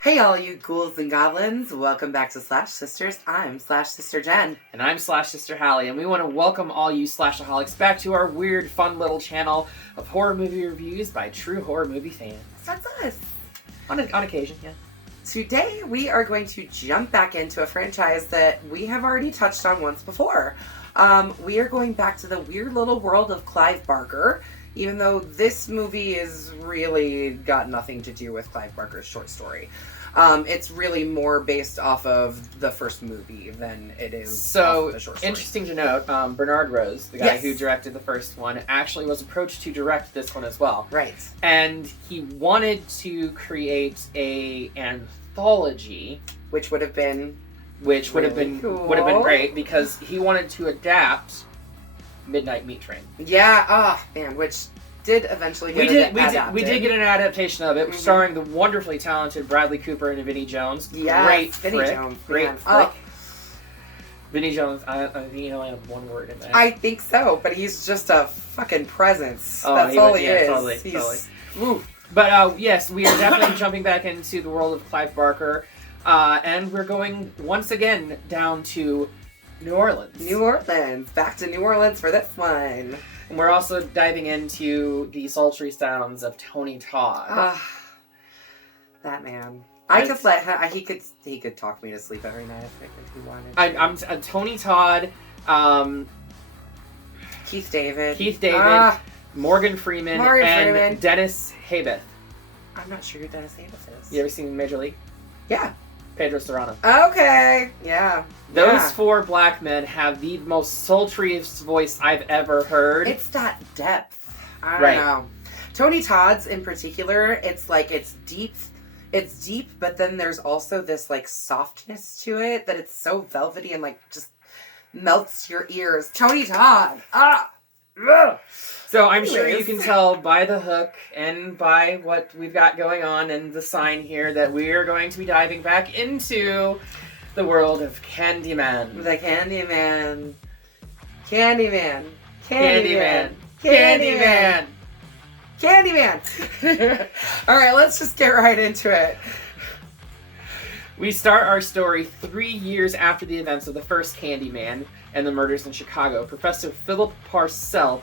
Hey all you ghouls and goblins, welcome back to Slash Sisters. I'm Slash Sister Jen. And I'm Slash Sister Hallie, and we want to welcome all you Slashaholics back to our weird, fun little channel of horror movie reviews by true horror movie fans. That's us. On occasion, yeah. Today we are going to jump back into a franchise that we have already touched on once before. We are going back to the weird little world of Clive Barker, even though this movie is really got nothing to do with Clive Barker's short story. It's really more based off of the first movie than it is off of the short story. Interesting to note, Bernard Rose, the guy who directed the first one, actually was approached to direct this one as well. Right. And he wanted to create a anthology, Which would have been cool. Would have been great because he wanted to adapt Midnight Meat Train. Yeah, man, which did eventually get adapted. We did get an adaptation of it, starring the wonderfully talented Bradley Cooper and Vinnie Jones. Yeah, Great Vinnie frick. Jones. Great Man. frick. Vinnie Jones, I think he only had one word in there. I think so, but he's just a fucking presence. Oh, That's all he is. Totally. But yes, we are definitely jumping back into the world of Clive Barker, and we're going once again down to New Orleans. New Orleans. Back to New Orleans for this one. And we're also diving into the sultry sounds of Tony Todd. That man. I could let him. He could talk me to sleep every night if he wanted. I'm Tony Todd. Keith David. Morgan Freeman, and Dennis Haybeth. I'm not sure who Dennis Haybeth is. You ever seen Major League? Yeah. Pedro Serrano. Okay. Yeah. Those four black men have the most sultriest voice I've ever heard. It's that depth. I don't know. Tony Todd's in particular, it's like it's deep, but then there's also this like softness to it that it's so velvety and like just melts your ears. Tony Todd. So I'm sure you can tell by the hook and by what we've got going on and the sign here that we are going to be diving back into the world of Candyman. The Candyman. All right, let's just get right into it. We start our story 3 years after the events of the first Candyman and the murders in Chicago. Professor Philip Purcell,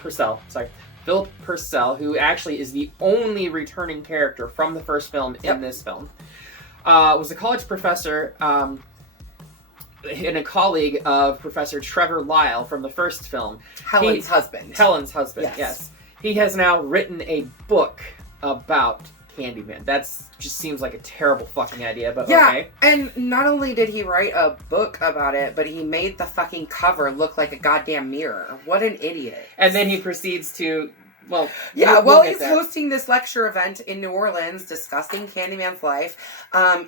who actually is the only returning character from the first film in this film, was a college professor and a colleague of Professor Trevor Lyle from the first film. Helen's husband, yes. He has now written a book about Candyman. That just seems like a terrible fucking idea, but okay. And not only did he write a book about it, but he made the fucking cover look like a goddamn mirror. What an idiot. And then he proceeds to, he's hosting this lecture event in New Orleans discussing Candyman's life.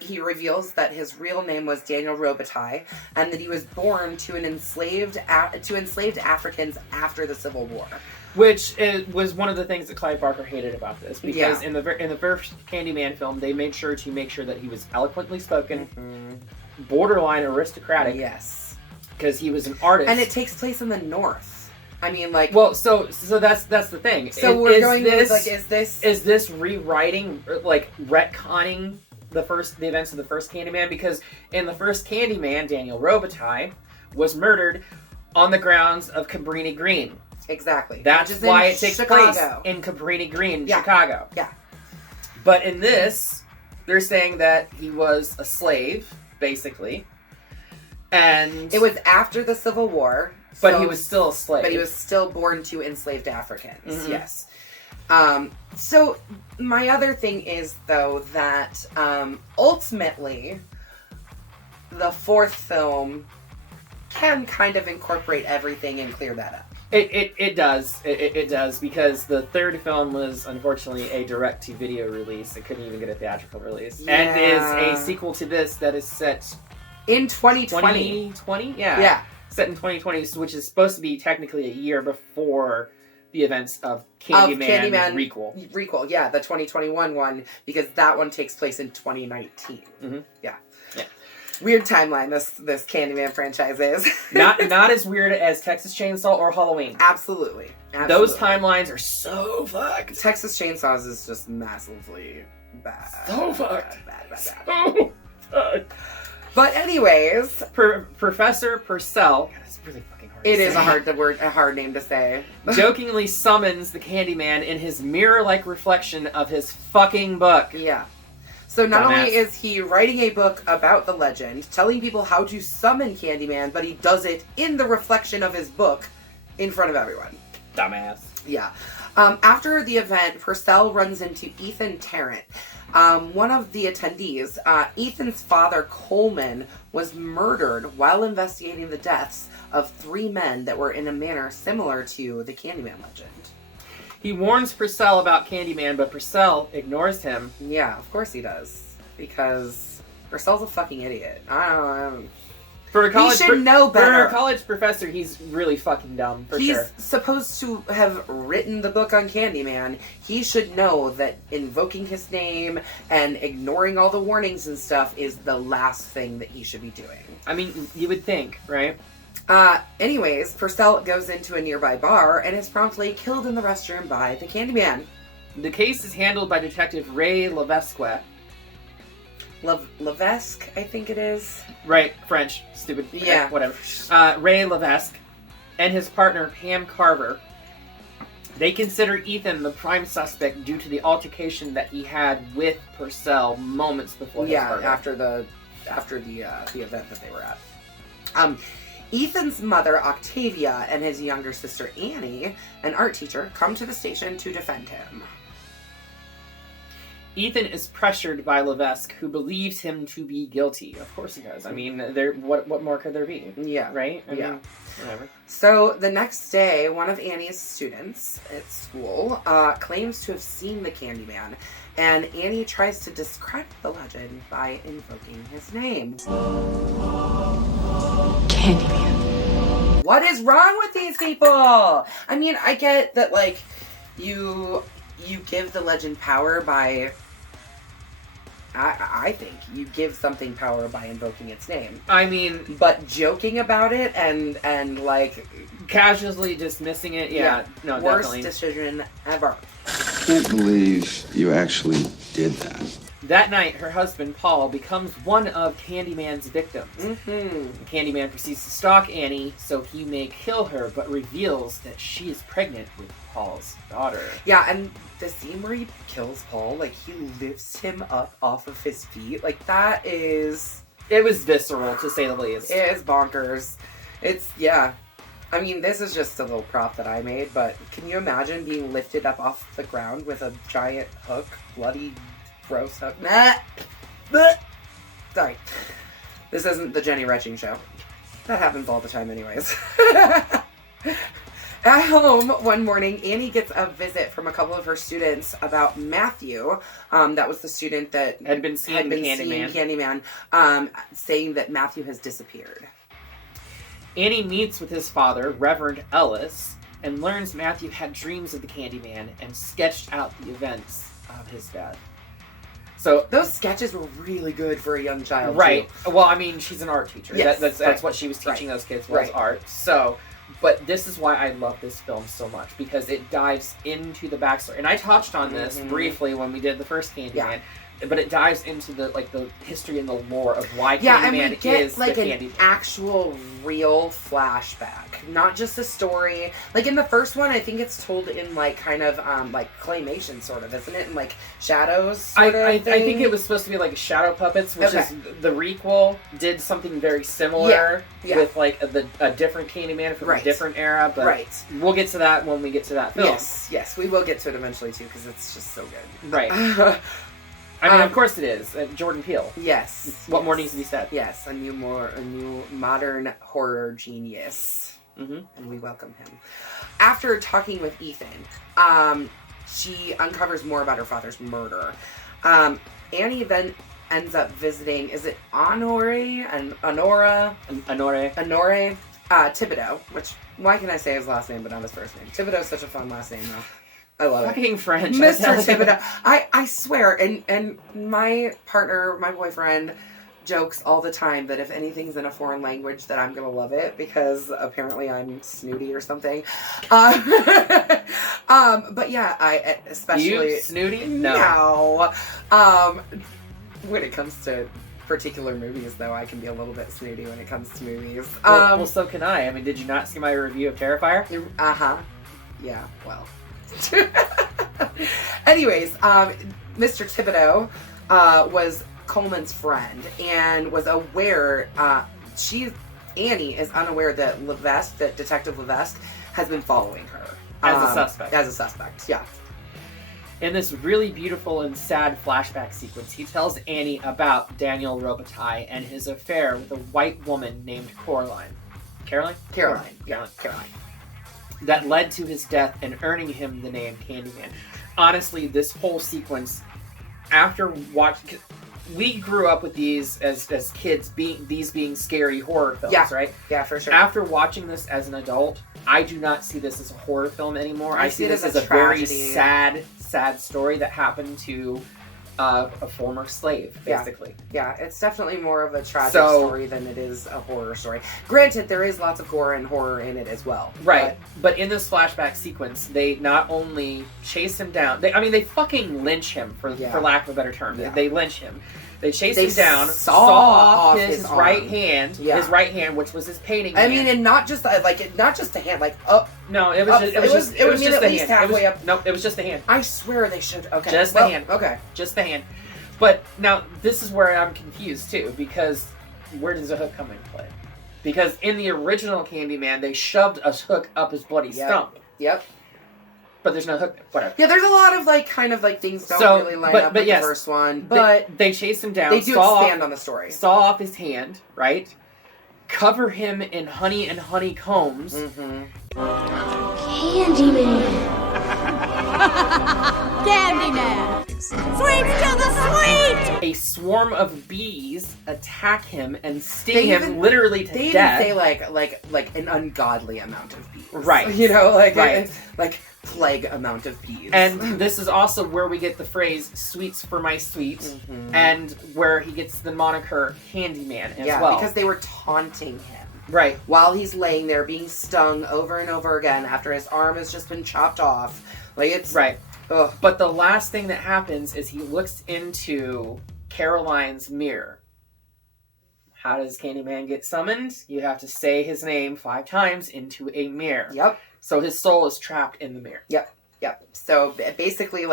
He reveals that his real name was Daniel Robitaille, and that he was born to enslaved Africans after the Civil War. Which was one of the things that Clive Barker hated about this, because in the first Candyman film, they made sure that he was eloquently spoken, borderline aristocratic. Yes, because he was an artist, and it takes place in the North. I mean, like, so that's the thing. So we're going with like, is this rewriting, like retconning the events of the first Candyman? Because in the first Candyman, Daniel Robitaille was murdered on the grounds of Cabrini Green. Exactly. That's why it takes place in Cabrini Green, Chicago. Yeah. But in this, they're saying that he was a slave, basically. And it was after the Civil War. But he was still a slave. But he was still born to enslaved Africans, yes. So my other thing is, though, that ultimately the fourth film can kind of incorporate everything and clear that up. It does, because the third film was unfortunately a direct-to-video release. It couldn't even get a theatrical release, and is a sequel to this that is set in 2020. 2020, yeah, set in 2020, which is supposed to be technically a year before the events of Candyman Requel. Yeah, the 2021 one, because that one takes place in 2019. Yeah. Weird timeline this Candyman franchise is. not as weird as Texas Chainsaw or Halloween. Absolutely. Those timelines are so fucked. Texas Chainsaws is just massively bad. So fucked. Bad. So fucked. But anyways, Professor Purcell. God, it's really fucking hard. it is a hard name to say. Jokingly summons the Candyman in his mirror-like reflection of his fucking book. Yeah. So not Dumbass. only is he writing a book about the legend, telling people how to summon Candyman, but he does it in the reflection of his book in front of everyone. Dumbass. Yeah. After the event, Purcell runs into Ethan Tarrant, one of the attendees. Ethan's father, Coleman, was murdered while investigating the deaths of 3 men that were in a manner similar to the Candyman legend. He warns Purcell about Candyman, but Purcell ignores him. Yeah, of course he does. Because Purcell's a fucking idiot. I don't know. For a college He should know better. For a college professor, he's really fucking dumb, for sure. He's supposed to have written the book on Candyman. He should know that invoking his name and ignoring all the warnings and stuff is the last thing that he should be doing. I mean, you would think, right? Anyways, Purcell goes into a nearby bar and is promptly killed in the restroom by the Candyman. The case is handled by Detective Ray Levesque. Levesque, I think it is. Right, French. Stupid. Yeah. Whatever. Ray Levesque and his partner, Pam Carver. They consider Ethan the prime suspect due to the altercation that he had with Purcell moments before his murder. after the event that they were at. Ethan's mother, Octavia, and his younger sister, Annie, an art teacher, come to the station to defend him. Ethan is pressured by Levesque, who believes him to be guilty. Of course he does. I mean, what more could there be? Yeah. Right? I Yeah. mean, whatever. So, the next day, one of Annie's students at school claims to have seen the Candyman, and Annie tries to discredit the legend by invoking his name. Candyman. What is wrong with these people? I mean, I get that, like, you give the legend power by... I think you give something power by invoking its name. I mean... But joking about it and like... Casually dismissing it, yeah. No, worst definitely. decision ever. I can't believe you actually did that. That night, her husband, Paul, becomes one of Candyman's victims. Mm-hmm. Candyman proceeds to stalk Annie so he may kill her, but reveals that she is pregnant with Paul's daughter. Yeah, and the scene where he kills Paul, like, he lifts him up off of his feet, like, that is... It was visceral, to say the least. It is bonkers. It's, yeah. I mean, this is just a little prop that I made, but can you imagine being lifted up off the ground with a giant hook, bloody, gross hook? Nah! Blech. Sorry. This isn't the Jenny Retching show. That happens all the time anyways. At home one morning, Annie gets a visit from a couple of her students about Matthew. That was the student that had been seeing Candyman, saying that Matthew has disappeared. Annie meets with his father, Reverend Ellis, and learns Matthew had dreams of the Candyman and sketched out the events of his death. So those sketches were really good for a young child, right? too. Well, I mean, she's an art teacher. Yes, That's what she was teaching those kids was art. So, but this is why I love this film so much, because it dives into the backstory. And I touched on this briefly when we did the first Candyman. But it dives into the history and the lore of why Candyman and we get, is like, the an Candyman. actual real flashback, not just a story. Like in the first one, I think it's told in like kind of like claymation sort of, isn't it? In like shadows. I think it was supposed to be like Shadow Puppets, which is the requel did something very similar with like a different Candyman from a different era. But we'll get to that when we get to that film. Yes, we will get to it eventually too, because it's just so good. Right. I mean, of course it is. Jordan Peele. Yes. What more needs to be said? Yes, a new modern horror genius. Mm-hmm. And we welcome him. After talking with Ethan, she uncovers more about her father's murder. Annie then ends up visiting, is it Honore Thibodeau, which, why can I say his last name but not his first name? Thibodeau's such a fun last name though. I love Fucking it. French. Mr. Thibodeau. I swear, and my partner, my boyfriend, jokes all the time that if anything's in a foreign language that I'm gonna love it because apparently I'm snooty or something. But yeah, I especially You snooty? No. When it comes to particular movies, though, I can be a little bit snooty when it comes to movies. Well, so can I. I mean, did you not see my review of Terrifier? Yeah. Well. Anyways, Mr. Thibodeau was Coleman's friend and was aware. Annie is unaware that Detective Levesque, has been following her As a suspect. As a suspect, yeah. In this really beautiful and sad flashback sequence, he tells Annie about Daniel Robitaille and his affair with a white woman named Caroline. Caroline. That led to his death and earning him the name Candyman. Honestly, this whole sequence, after watching... We grew up with these as kids, being scary horror films, right? Yeah, for sure. After watching this as an adult, I do not see this as a horror film anymore. I see this as a very sad story that happened to a former slave, basically. Yeah, it's definitely more of a tragic story than it is a horror story. Granted, there is lots of gore and horror in it as well. Right. But in this flashback sequence, they not only chase him down, they fucking lynch him, for lack of a better term. Yeah. They lynch him. They chase him down, saw off his right hand, which was his painting hand. I mean, and not just the hand, like up. No, it was just the hand. Halfway up. No, it was just the hand. I swear they should. Okay, just the hand. Okay, just the hand. But now this is where I'm confused too, because where does the hook come into play? Because in the original Candyman, they shoved a hook up his bloody stump. Yep. But there's no hook. Whatever. Yeah, there's a lot of things don't really line up with the first one. But they chase him down. They do expand on the story. Saw off his hand, right? Cover him in honey and honeycombs. Candyman. Candyman. Sweets to the sweet. A swarm of bees attack him and sting him literally to death. They even say like an ungodly amount of bees. Right. Like plague amount of bees. And this is also where we get the phrase "sweets for my sweet," and where he gets the moniker Candyman as well. Yeah, because they were taunting him. Right. While he's laying there being stung over and over again after his arm has just been chopped off. Right. Ugh. But the last thing that happens is he looks into Caroline's mirror. How does Candyman get summoned? You have to say his name 5 times into a mirror. Yep. So his soul is trapped in the mirror. Yep. So basically,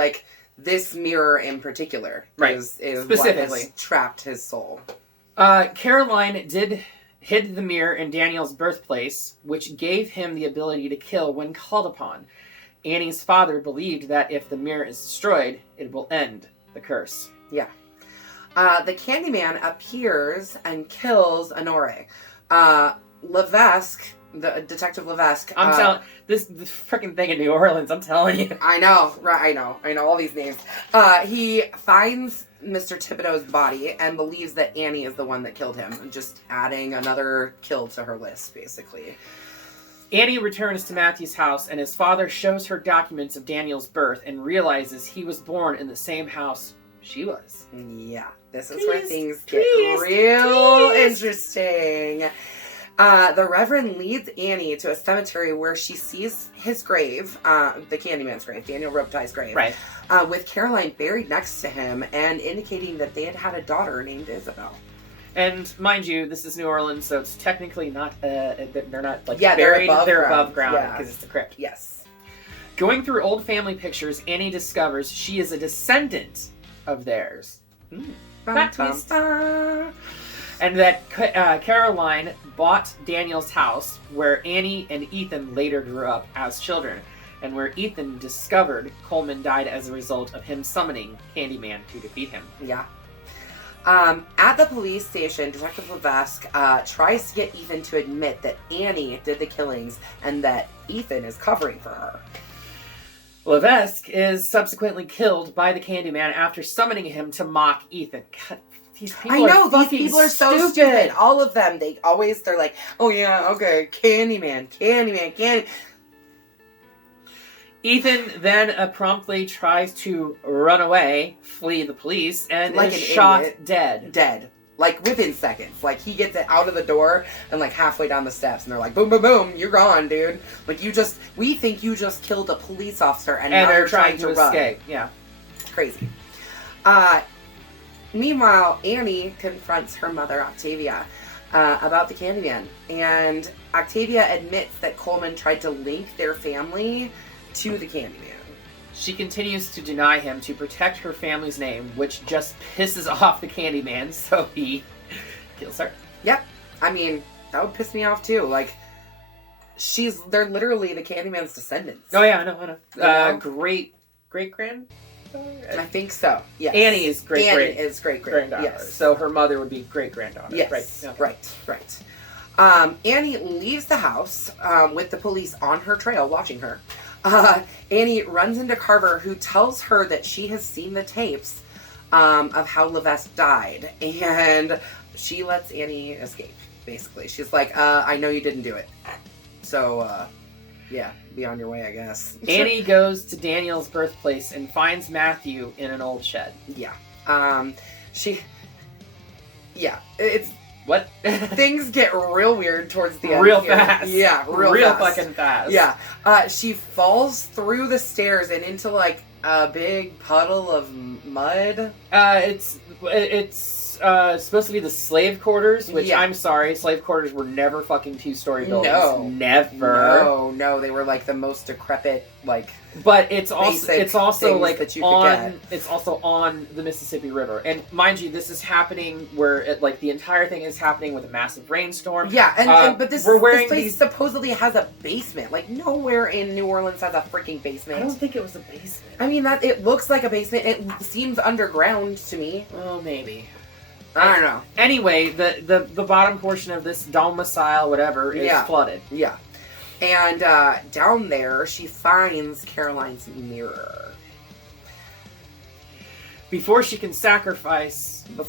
this mirror in particular is what has trapped his soul. Caroline hid the mirror in Daniel's birthplace, which gave him the ability to kill when called upon. Annie's father believed that if the mirror is destroyed, it will end the curse. Yeah. The Candyman appears and kills Honore. Levesque, the Detective Levesque. I'm telling this freaking thing in New Orleans. I'm telling you. I know, right? I know all these names. He finds Mr. Thibodeau's body and believes that Annie is the one that killed him. Just adding another kill to her list, basically. Annie returns to Matthew's house, and his father shows her documents of Daniel's birth and realizes he was born in the same house she was. Yeah, this is where things get real interesting. The Reverend leads Annie to a cemetery where she sees his grave, the Candyman's grave, Daniel Robitaille's grave, right, with Caroline buried next to him, and indicating that they had a daughter named Isabel. And mind you, this is New Orleans, so it's technically not, they're not buried, they're above ground because it's the crypt. Yes. Going through old family pictures, Annie discovers she is a descendant of theirs. Plot twist. And that Caroline bought Daniel's house, where Annie and Ethan later grew up as children, and where Ethan discovered Coleman died as a result of him summoning Candyman to defeat him. Yeah. At the police station, Detective Levesque tries to get Ethan to admit that Annie did the killings and that Ethan is covering for her. Levesque is subsequently killed by the Candyman after summoning him to mock Ethan. God, these people these people are so stupid. All of them. They're like, oh yeah, okay, Candyman. Ethan then promptly tries to run away, flee the police, and like is shot idiot. dead. Like, within seconds. Like, he gets it out of the door and, like, halfway down the steps. And they're like, boom, boom, boom, you're gone, dude. Like, we think you just killed a police officer and now they're you're trying to run. escape. Yeah. Crazy. Meanwhile, Annie confronts her mother, Octavia, about the Candyman. And Octavia admits that Coleman tried to link their family to the Candyman. She continues to deny him to protect her family's name, which just pisses off the Candyman, so he kills her. Yep. I mean, that would piss me off too. Like, they're literally the Candyman's descendants. Oh yeah, I know. You know? Great-grand? I think so, yes. Annie is great-granddaughter. Yes. So her mother would be great-granddaughter. Yes, right. Right. Annie leaves the house with the police on her trail watching her. Annie runs into Carver, who tells her that she has seen the tapes of how Levesque died, and she lets Annie escape, basically. She's like, I know you didn't do it. So, yeah, be on your way, I guess. Annie goes to Daniel's birthplace and finds Matthew in an old shed. Yeah. It's... What? Things get real weird towards the end. Real here. fast. Yeah, real fast. Fucking fast. Yeah. She falls through the stairs and into, like, a big puddle of mud. It's supposed to be the slave quarters, which I'm sorry, slave quarters were never fucking 2-story buildings. No. Never. No, they were, like, the most decrepit, like... But it's also like that you it's also on the Mississippi River, and mind you, this is happening where the entire thing is happening with a massive rainstorm. Yeah, but this place supposedly has a basement. Like, nowhere in New Orleans has a freaking basement. I don't think it was a basement. I mean, it looks like a basement. It seems underground to me. Oh, maybe. I don't know. Anyway, the bottom portion of this domicile, whatever, is flooded. Yeah. And down there, she finds Caroline's mirror. Before she can sacrifice... Gosh,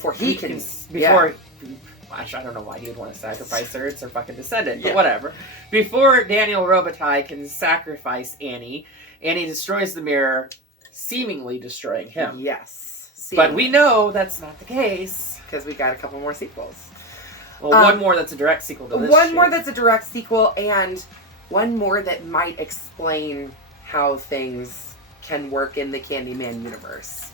I don't know why he would want to sacrifice her. It's her fucking descendant, but whatever. Before Daniel Robitaille can sacrifice Annie, Annie destroys the mirror, seemingly destroying him. Yes. But we know that's not the case. Because we got a couple more sequels. Well, one more that's a direct sequel to this One more that's a direct sequel, and... one more that might explain how things can work in the Candyman universe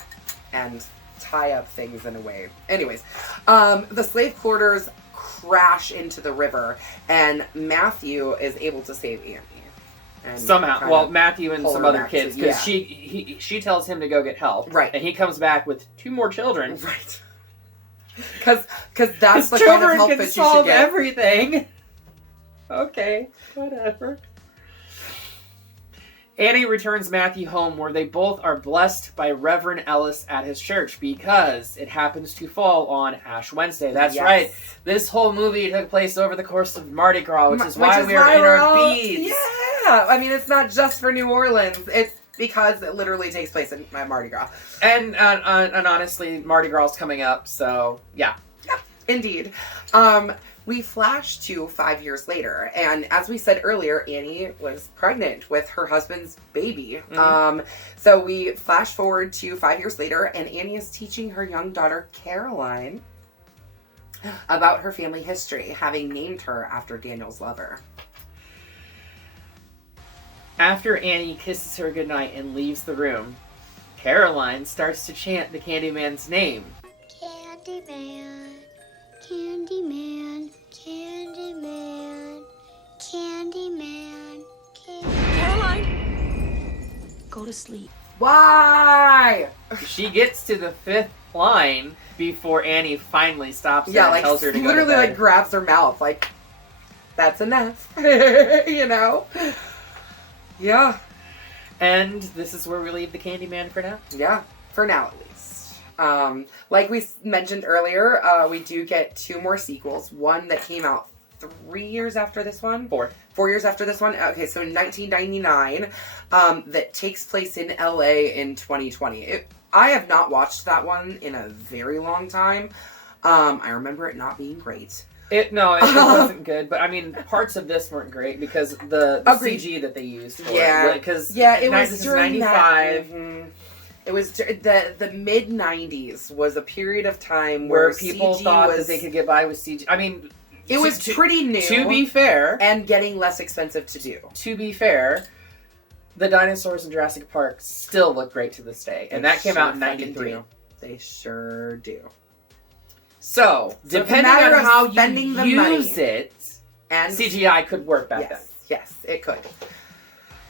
and tie up things in a way. Anyways, the slave quarters crash into the river, and Matthew is able to save Annie. And somehow, well, Matthew and some other kids, because yeah. she tells him to go get help, right? And he comes back with 2 more children, right? Because that's the kind of help that you should get. Children can solve everything. Okay, whatever. Annie returns Matthew home, where they both are blessed by Reverend Ellis at his church, because it happens to fall on Ash Wednesday. That's right. This whole movie took place over the course of Mardi Gras, which is why we're in our beads. Yeah, I mean, it's not just for New Orleans. It's because it literally takes place at Mardi Gras. And honestly, Mardi Gras is coming up, so yeah. Yep, indeed. We flash to 5 years later, and as we said earlier, Annie was pregnant with her husband's baby. Mm-hmm. So we flash forward to 5 years later, and Annie is teaching her young daughter, Caroline, about her family history, having named her after Daniel's lover. After Annie kisses her goodnight and leaves the room, Caroline starts to chant the Candyman's name. Candyman, Candyman, Candyman, Candyman, Candyman. Caroline! Go to sleep. Why? She gets to the 5th line before Annie finally stops her and tells her to go to bed. Literally, grabs her mouth, that's enough. You know? Yeah. And this is where we leave the Candyman for now? Yeah, for now at least. Like we mentioned earlier, we do get 2 more sequels. One that came out 3 years after this one. 4 years after this one. Okay, so in 1999, that takes place in LA in 2020. I have not watched that one in a very long time. I remember it not being great. It wasn't good, but I mean, parts of this weren't great because the CG that they used for it. Because it was during 95. It was the mid 90s was a period of time where where people CG thought was, that they could get by with CG. I mean, it was pretty new. To be fair, and getting less expensive to do. To be fair, the dinosaurs in Jurassic Park still look great to this day, and that came out in '93. They sure do. So depending on how you use it, and CGI could work back then. Yes, it could.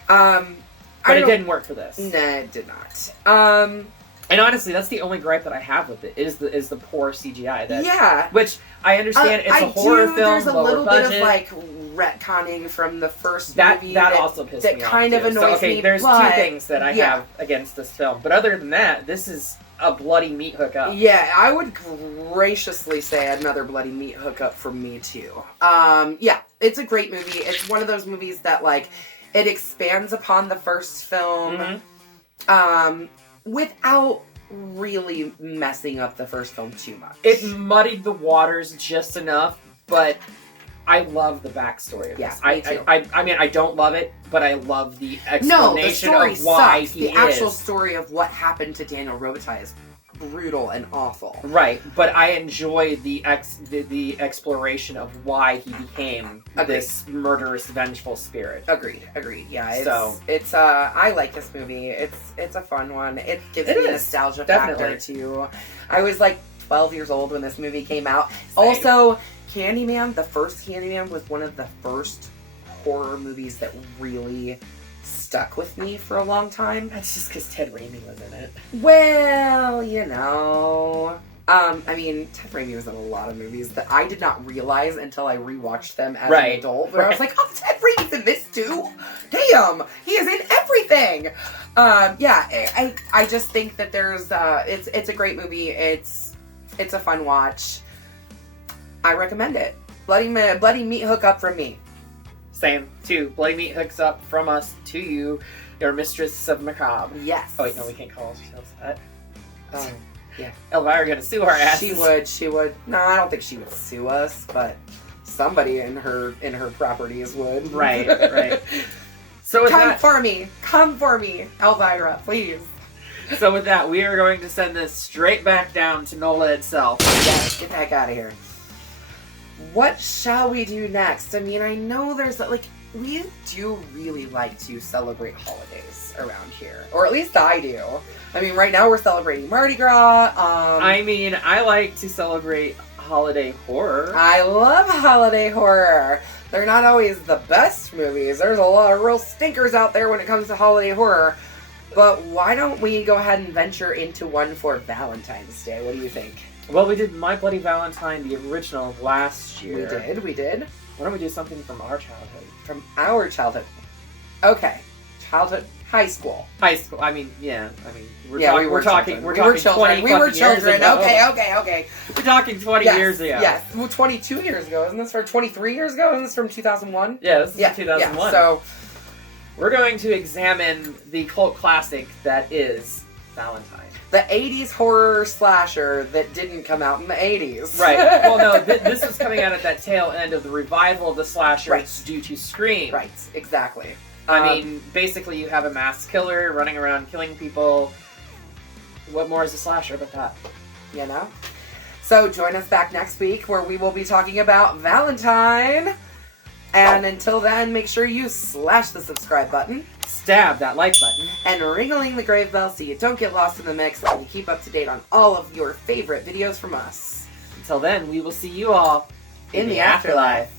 But it didn't work for this. Nah, it did not. And honestly, that's the only gripe that I have with it is the poor CGI. Yeah. Which I understand it's a horror film, there's a lower little budget. bit of like retconning from the first movie that also pissed me off. That kind of annoys me. There's two things that I have against this film, but other than that, this is a bloody meat hookup. Yeah, I would graciously say another bloody meat hookup from me too. Yeah, it's a great movie. It's one of those movies that like it expands upon the first film, without really messing up the first film too much. It muddied the waters just enough, but I love the backstory of this. Me too. I mean, I don't love it, but I love the explanation of why he is. The actual story of what happened to Daniel Robitaille is brutal and awful. Right, but I enjoy the exploration of why he became this murderous, vengeful spirit. Agreed. Yeah, it's I like this movie. It's a fun one. It gives me a nostalgia factor too. I was like 12 years old when this movie came out. Same. Also, Candyman, the first Candyman was one of the first horror movies that really stuck with me for a long time. That's just because Ted Raimi was in it. Well, you know. I mean, Ted Raimi was in a lot of movies that I did not realize until I rewatched them as an adult. But I was like, oh, Ted Raimi's in this too? Damn! He is in everything! Yeah, I just think that there's, it's a great movie. It's a fun watch. I recommend it. Bloody meat hookup from me. Same, too. Bloody meat hooks up from us to you, your mistress of macabre. Yes. Oh wait, no, we can't call ourselves that. Yeah. Elvira gonna sue our asses. She would. No, I don't think she would sue us, but somebody in her properties would. Right. So with Come for me, Elvira, please. So with that, we are going to send this straight back down to NOLA itself. Yes, get the heck out of here. What shall we do next? I mean, I know there's we do really like to celebrate holidays around here, or at least I do. I mean, right now we're celebrating Mardi Gras. I mean, I like to celebrate holiday horror. I love holiday horror. They're not always the best movies. There's a lot of real stinkers out there when it comes to holiday horror. But why don't we go ahead and venture into one for Valentine's Day? What do you think? Well, we did My Bloody Valentine, the original, last year. We did. Why don't we do something from our childhood? From our childhood. Okay. Childhood. High school. I mean, yeah. I mean, we were children. 20 we were children. Years ago. Okay. We're talking 20 years ago. Yes. Well, 22 years ago. Isn't this from 23 years ago? Isn't this from 2001? Yeah, this is 2001. Yeah, so we're going to examine the cult classic that is Valentine. The 80s horror slasher that didn't come out in the 80s. Right. Well, no, this was coming out at that tail end of the revival of the slashers due to Scream. Right, exactly. I mean, basically you have a mass killer running around killing people. What more is a slasher but that? You know? So join us back next week where we will be talking about Valentine. And until then, make sure you slash the subscribe button. Stab that like button. And ring-a-ling the grave bell so you don't get lost in the mix and you keep up to date on all of your favorite videos from us. Until then, we will see you all in the afterlife.